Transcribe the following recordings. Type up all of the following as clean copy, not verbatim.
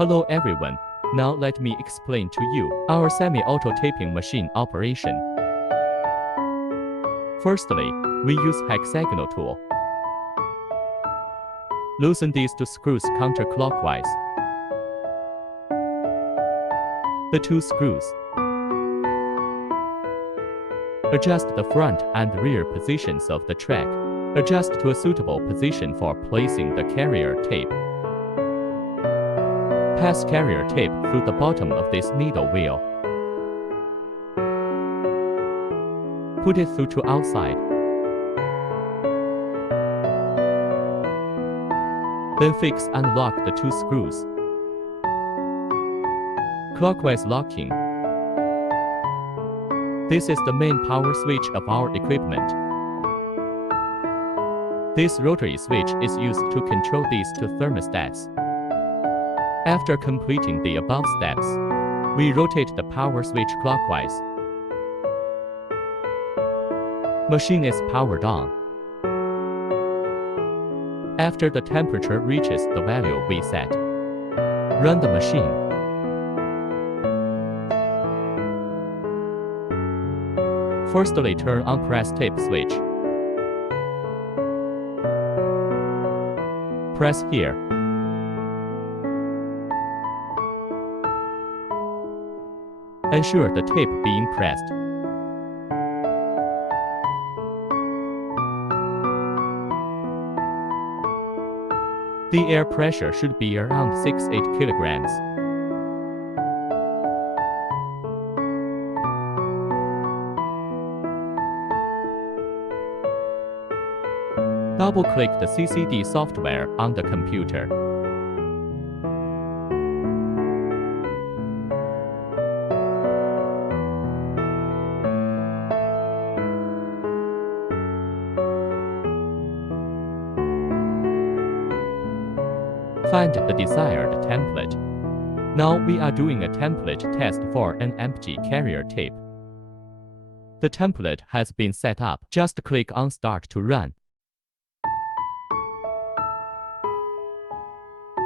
Hello everyone. Now let me explain to you our semi-auto taping machine operation. Firstly, we use hexagonal tool. Loosen these two screws counterclockwise. The two screws. Adjust the front and rear positions of the track. Adjust to a suitable position for placing the carrier tape. Pass carrier tape through the bottom of this needle wheel. Put it through to outside. Then fix and lock the two screws. Clockwise locking. This is the main power switch of our equipment. This rotary switch is used to control these two thermostats. After completing the above steps, we rotate the power switch clockwise. Machine is powered on. After the temperature reaches the value we set, run the machine. Firstly, turn on press tape switch. Press here. Ensure the tape being pressed. The air pressure should be around 6-8 kilograms. Double-click the CCD software on the computer. Find the desired template. Now we are doing a template test for an empty carrier tape. The template has been set up. Just click on Start to run.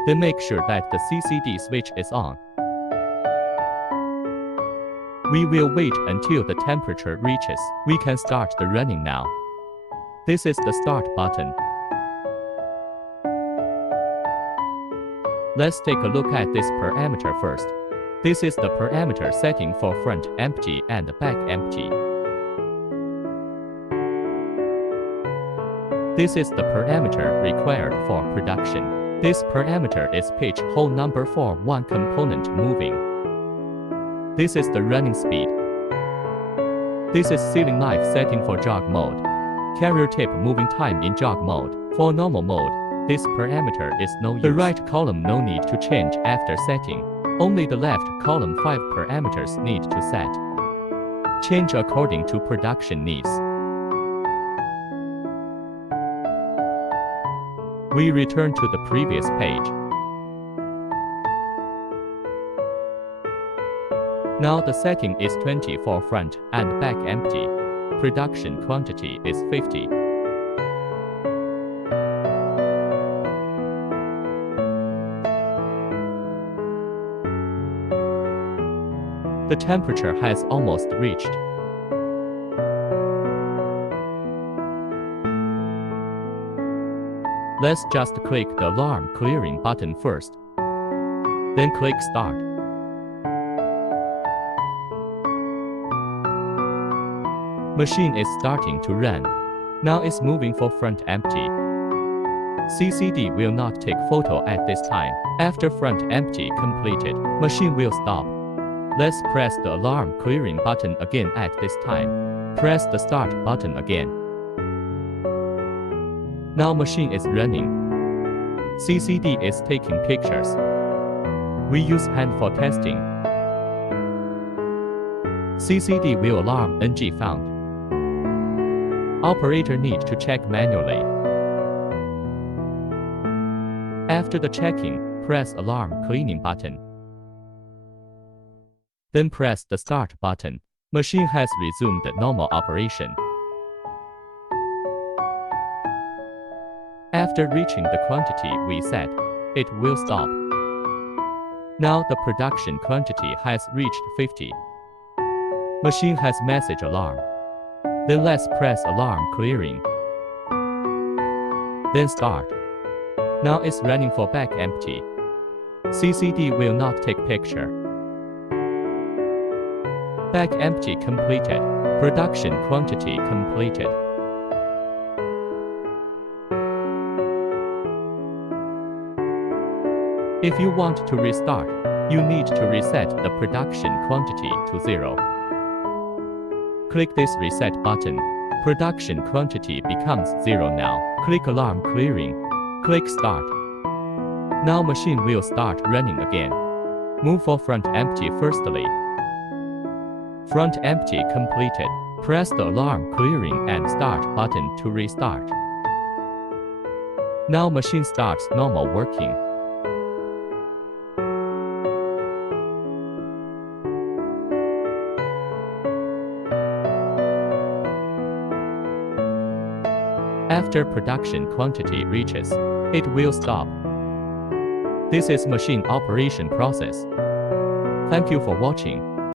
Then make sure that the CCD switch is on. We will wait until the temperature reaches. We can start the running now. This is the Start button. Let's take a look at this parameter first. This is the parameter setting for front empty and back empty. This is the parameter required for production. This parameter is pitch hole number for one component moving. This is the running speed. This is sealing knife setting for jog mode. Carrier tape moving time in jog mode. For normal mode, this parameter is no use. The right column no need to change after setting. Only the left column 5 parameters need to set. Change according to production needs. We return to the previous page. Now the setting is 20 for front and back empty. Production quantity is 50. The temperature has almost reached. Let's just click the alarm clearing button first. Then click Start. Machine is starting to run. Now it's moving for front empty. CCD will not take photo at this time. After front empty completed, machine will stop. Let's press the alarm clearing button again at this time. Press the Start button again. Now machine is running. CCD is taking pictures. We use hand for testing. CCD will alarm NG found. Operator need to check manually. After the checking, press alarm cleaning button. Then press the Start button. Machine has resumed normal operation. After reaching the quantity we set, it will stop. Now the production quantity has reached 50. Machine has message alarm. Then let's press alarm clearing. Then start. Now it's running for back empty. CCD will not take picture. Back empty completed. Production quantity completed. If you want to restart, you need to reset the production quantity to 0. Click this reset button. Production quantity becomes 0 now. Click alarm clearing. Click start. Now machine will start running again. Move for front empty firstly. Front empty completed. Press the alarm clearing and start button to restart. Now machine starts normal working. After production quantity reaches, it will stop. This is machine operation process. Thank you for watching.